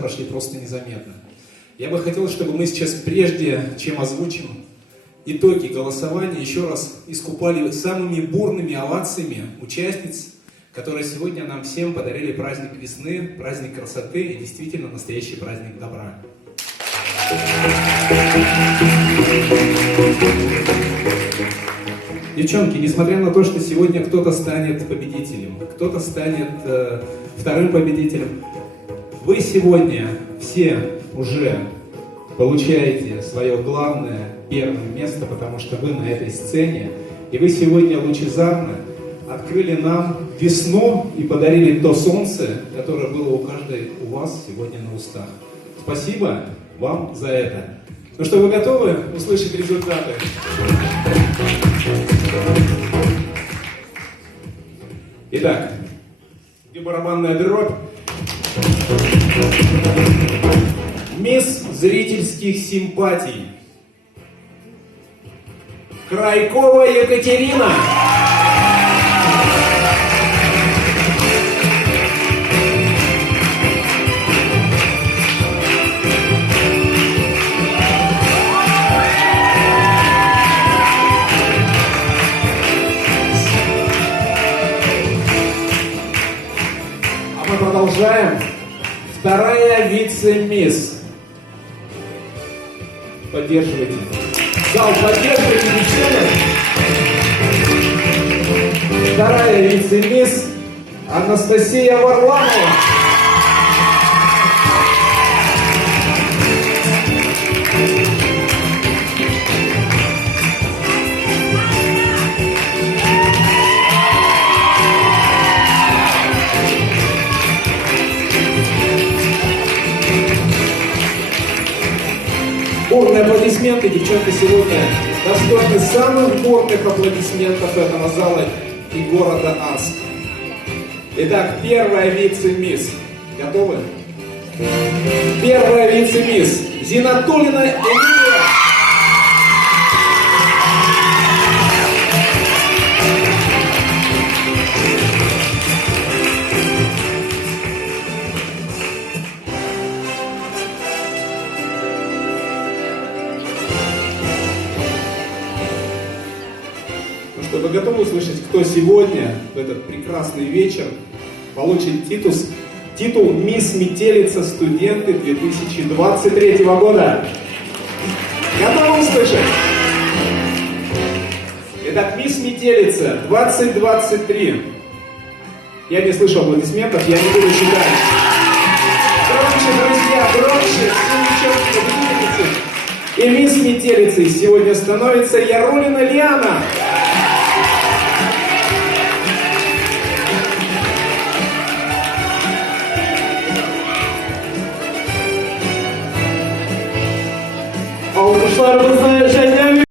прошли просто незаметно. Я бы хотел, чтобы мы сейчас, прежде чем озвучим итоги голосования, еще раз искупали самыми бурными овациями участниц, которые сегодня нам всем подарили праздник весны, праздник красоты и действительно настоящий праздник добра. Девчонки, несмотря на то, что сегодня кто-то станет победителем, кто-то станет вторым победителем, вы сегодня все уже получаете свое главное, первое место, потому что вы на этой сцене, и вы сегодня лучезарно открыли нам весну и подарили то солнце, которое было у каждой у вас сегодня на устах. Спасибо вам за это. Ну что, вы готовы услышать результаты? Итак, где барабанная дробь? Мисс зрительских симпатий Крайкова Екатерина. А мы продолжаем. Вторая вице-мисс. Поддерживайте. Зал, поддерживайте, девчонок. Вторая вице-мисс Анастасия Варламова. Бурные аплодисменты, девчонки, сегодня достойны самых бурных аплодисментов этого зала и города Арск. Итак, первая вице-мисс. Готовы? Первая вице-мисс Зинатуллина Эмилия. Вы готовы услышать, кто сегодня, в этот прекрасный вечер, получит титул «Мисс Метелица студенты 2023 года»? Готовы услышать? Итак, «Мисс Метелица 2023». Я не слышу аплодисментов, я не буду считать. Громче, друзья, громче, все девчонки победительницы. И «Мисс Метелицей» сегодня становится Ярулина Лиана. Alkışlarımızla yaşayan